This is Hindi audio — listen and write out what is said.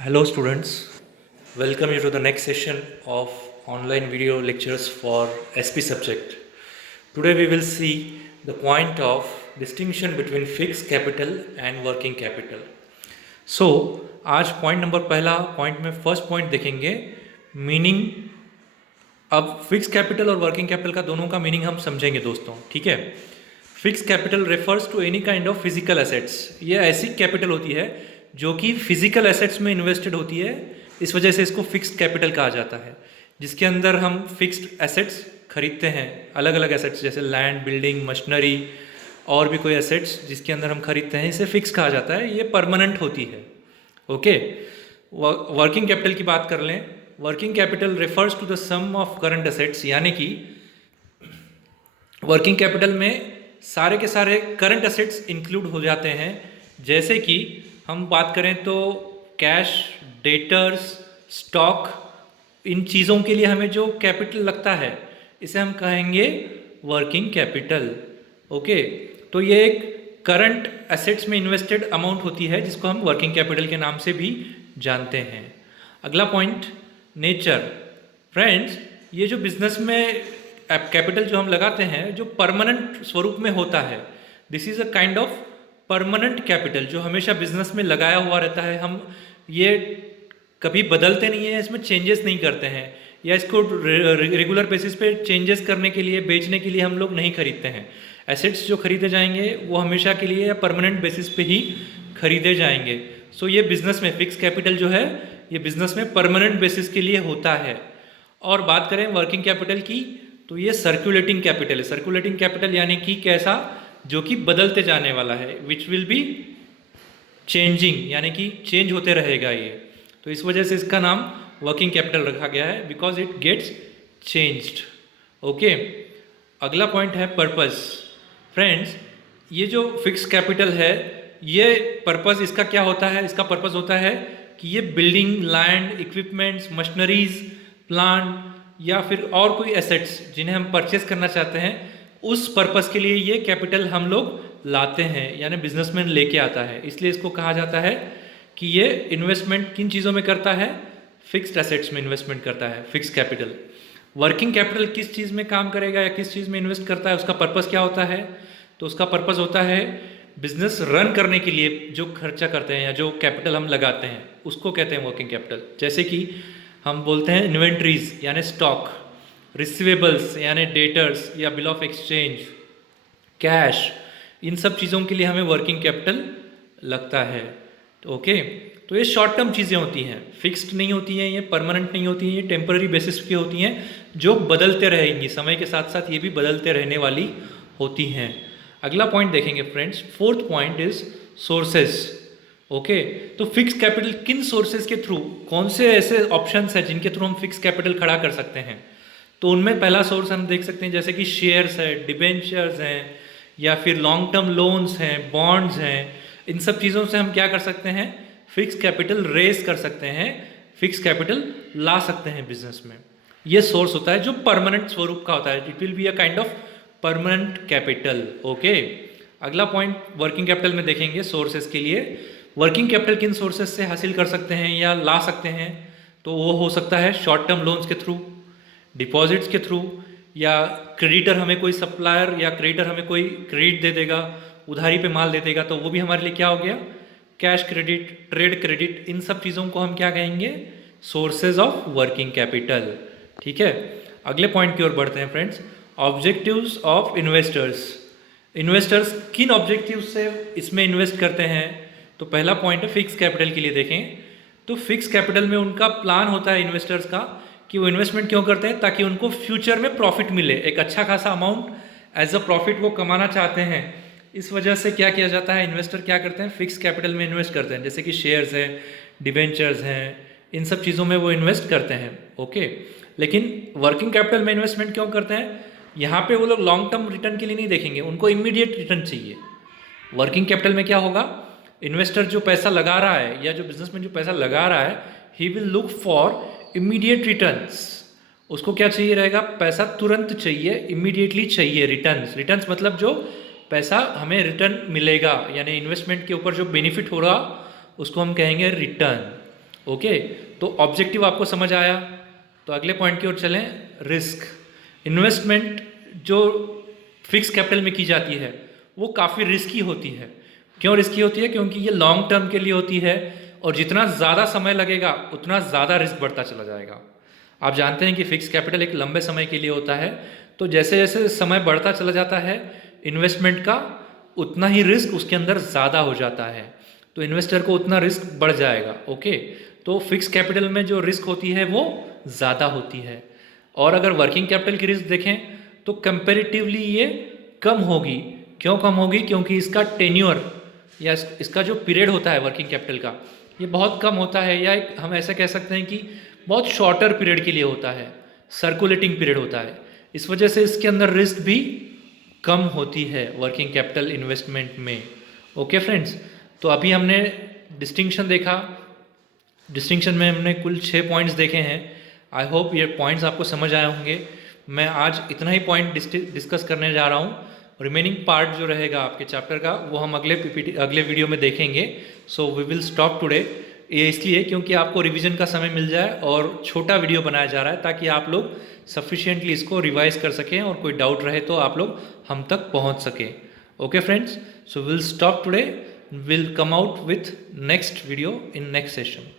Hello students, welcome you to the next session of online video lectures for SP subject. Today we will see the point of distinction between fixed capital and working capital. So आज पॉइंट नंबर पहला पॉइंट में फर्स्ट पॉइंट देखेंगे मीनिंग। अब फिक्स कैपिटल और वर्किंग कैपिटल का दोनों का मीनिंग हम समझेंगे दोस्तों, ठीक है। Fix capital refers to any kind of physical assets. ये ऐसी कैपिटल होती है जो कि फिजिकल एसेट्स में इन्वेस्टेड होती है, इस वजह से इसको फिक्स्ड कैपिटल कहा जाता है। जिसके अंदर हम फिक्स्ड एसेट्स खरीदते हैं, अलग अलग एसेट्स जैसे लैंड, बिल्डिंग, मशीनरी और भी कोई एसेट्स जिसके अंदर हम खरीदते हैं, इसे फिक्स कहा जाता है। ये परमानेंट होती है, ओके। वर्किंग कैपिटल की बात कर लें, working capital refers to the sum of current assets, यानी कि वर्किंग कैपिटल में सारे के सारे करंट एसेट्स इंक्लूड हो जाते हैं। जैसे कि हम बात करें तो कैश, डेटर्स, स्टॉक, इन चीज़ों के लिए हमें जो कैपिटल लगता है इसे हम कहेंगे वर्किंग कैपिटल, ओके। तो ये एक करंट एसेट्स में इन्वेस्टेड अमाउंट होती है जिसको हम वर्किंग कैपिटल के नाम से भी जानते हैं। अगला पॉइंट, नेचर। फ्रेंड्स, ये जो बिजनेस में कैपिटल जो हम लगाते हैं जो परमानेंट स्वरूप में होता है, this is a kind of permanent capital जो हमेशा बिजनेस में लगाया हुआ रहता है। हम ये कभी बदलते नहीं हैं, इसमें चेंजेस नहीं करते हैं, या इसको रेगुलर बेसिस पे चेंजेस करने के लिए, बेचने के लिए हम लोग नहीं खरीदते हैं। एसेट्स जो खरीदे जाएंगे वो हमेशा के लिए या परमानेंट बेसिस पे ही खरीदे जाएंगे। सो ये बिजनेस में फिक्स कैपिटल जो है ये बिजनेस में परमानेंट बेसिस के लिए होता है। और बात करें वर्किंग कैपिटल की तो ये सर्कुलेटिंग कैपिटल है। सर्कुलेटिंग कैपिटल यानी कि कैसा, जो कि बदलते जाने वाला है, विच विल बी चेंजिंग, यानी कि चेंज होते रहेगा ये। तो इस वजह से इसका नाम वर्किंग कैपिटल रखा गया है, because it gets changed, okay. अगला पॉइंट है पर्पस। फ्रेंड्स, ये जो फिक्स कैपिटल है ये पर्पस इसका क्या होता है, इसका पर्पस होता है कि ये building, land, equipments, machineries, plant या फिर और कोई एसेट्स जिन्हें हम परचेस करना चाहते हैं, उस पर्पस के लिए ये कैपिटल हम लोग लाते हैं, यानी बिजनेसमैन लेके आता है। इसलिए इसको कहा जाता है कि ये इन्वेस्टमेंट किन चीज़ों में करता है, फिक्स्ड एसेट्स में इन्वेस्टमेंट करता है फिक्स कैपिटल। वर्किंग कैपिटल किस चीज़ में काम करेगा या किस चीज़ में इन्वेस्ट करता है, उसका पर्पस क्या होता है, तो उसका पर्पस होता है बिजनेस रन करने के लिए जो खर्चा करते हैं या जो कैपिटल हम लगाते हैं उसको कहते हैं वर्किंग कैपिटल। जैसे कि हम बोलते हैं इन्वेंट्रीज यानी स्टॉक, रिसीवेबल्स यानी डेटर्स या बिल ऑफ एक्सचेंज, कैश, इन सब चीज़ों के लिए हमें वर्किंग कैपिटल लगता है, ओके। तो ये शॉर्ट टर्म चीज़ें होती हैं, फिक्स्ड नहीं होती हैं, ये परमानेंट नहीं होती हैं, ये टेम्पररी बेसिस की होती हैं जो बदलते रहेंगी, समय के साथ साथ ये भी बदलते रहने वाली होती हैं। अगला पॉइंट देखेंगे friends, fourth point is sources, okay. तो फिक्स कैपिटल किन सोर्सेज के थ्रू, कौन से ऐसे ऑप्शंस हैं जिनके थ्रू हम फिक्स कैपिटल खड़ा कर सकते हैं, तो उनमें पहला सोर्स हम देख सकते हैं जैसे कि शेयर्स है, डिबेंचर्स हैं, या फिर लॉन्ग टर्म लोन्स हैं, बॉन्ड्स हैं। इन सब चीज़ों से हम क्या कर सकते हैं, फिक्स कैपिटल रेज कर सकते हैं, फिक्स कैपिटल ला सकते हैं बिजनेस में। ये सोर्स होता है जो परमानेंट स्वरूप का होता है, it will be a kind of permanent capital, okay. अगला पॉइंट वर्किंग कैपिटल में देखेंगे सोर्सेस के लिए। वर्किंग कैपिटल किन सोर्सेज से हासिल कर सकते हैं या ला सकते हैं, तो वो हो सकता है शॉर्ट टर्म लोन्स के थ्रू, डिपॉजिट्स के थ्रू, या क्रेडिटर हमें कोई सप्लायर या क्रेडिटर हमें कोई क्रेडिट दे देगा, उधारी पे माल दे देगा, तो वो भी हमारे लिए क्या हो गया, कैश क्रेडिट, ट्रेड क्रेडिट। इन सब चीज़ों को हम क्या कहेंगे, सोर्सेज ऑफ वर्किंग कैपिटल, ठीक है। अगले पॉइंट की ओर बढ़ते हैं friends, objectives of investors. Investors किन ऑब्जेक्टिव से इसमें इन्वेस्ट करते हैं, तो पहला पॉइंट है फिक्स कैपिटल के लिए देखें तो फिक्स कैपिटल में उनका प्लान होता है इन्वेस्टर्स का कि वो इन्वेस्टमेंट क्यों करते हैं, ताकि उनको फ्यूचर में प्रॉफिट मिले, एक अच्छा खासा अमाउंट एज अ प्रॉफिट वो कमाना चाहते हैं। इस वजह से क्या किया जाता है, इन्वेस्टर क्या करते हैं, फिक्स कैपिटल में इन्वेस्ट करते हैं, जैसे कि शेयर्स हैं, डिबेंचर्स हैं, इन सब चीज़ों में वो इन्वेस्ट करते हैं, ओके। लेकिन वर्किंग कैपिटल में इन्वेस्टमेंट क्यों करते हैं, यहाँ पे वो लोग लॉन्ग टर्म रिटर्न के लिए नहीं देखेंगे, उनको इमीडिएट रिटर्न चाहिए। वर्किंग कैपिटल में क्या होगा, इन्वेस्टर जो पैसा लगा रहा है या जो बिजनेस में जो पैसा लगा रहा है, he will look for immediate returns. उसको क्या चाहिए रहेगा, पैसा तुरंत चाहिए, इमीडिएटली चाहिए रिटर्न्स। रिटर्न्स मतलब जो पैसा हमें रिटर्न मिलेगा, यानी इन्वेस्टमेंट के ऊपर जो बेनिफिट हो रहा उसको हम कहेंगे रिटर्न, ओके, तो ऑब्जेक्टिव आपको समझ आया। तो अगले पॉइंट की ओर चलें। रिस्क। इन्वेस्टमेंट जो फिक्स कैपिटल में की जाती है वो काफ़ी रिस्की होती है। क्यों रिस्की होती है? क्योंकि ये लॉन्ग टर्म के लिए होती है और जितना ज़्यादा समय लगेगा उतना ज़्यादा रिस्क बढ़ता चला जाएगा। आप जानते हैं कि फिक्स कैपिटल एक लंबे समय के लिए होता है, तो जैसे जैसे समय बढ़ता चला जाता है इन्वेस्टमेंट का, उतना ही रिस्क उसके अंदर ज़्यादा हो जाता है, तो इन्वेस्टर को उतना रिस्क बढ़ जाएगा। ओके, तो फिक्स कैपिटल में जो रिस्क होती है वो ज़्यादा होती है। और अगर वर्किंग कैपिटल की रिस्क देखें तो कंपेरेटिवली ये कम होगी। क्यों कम होगी? क्योंकि इसका टेन्योर या इसका जो पीरियड होता है वर्किंग कैपिटल का, ये बहुत कम होता है, या एक हम ऐसा कह सकते हैं कि बहुत शॉर्टर पीरियड के लिए होता है, सर्कुलेटिंग पीरियड होता है। इस वजह से इसके अंदर रिस्क भी कम होती है वर्किंग कैपिटल इन्वेस्टमेंट में। ओके फ्रेंड्स, तो अभी हमने डिस्टिंक्शन देखा। डिस्टिंक्शन में हमने कुल 6 पॉइंट्स देखे हैं। आई होप ये पॉइंट्स आपको समझ आए होंगे। मैं आज इतना ही पॉइंट डिस्कस करने जा रहा हूँ। रिमेनिंग पार्ट जो रहेगा आपके चैप्टर का वो हम अगले वीडियो में देखेंगे। So we will stop today. ये इसलिए क्योंकि आपको रिवीजन का समय मिल जाए और छोटा वीडियो बनाया जा रहा है ताकि आप लोग सफिशिएंटली इसको रिवाइज कर सकें और कोई डाउट रहे तो आप लोग हम तक पहुंच सकें। Okay friends, so will stop today, will come out with next video in next session.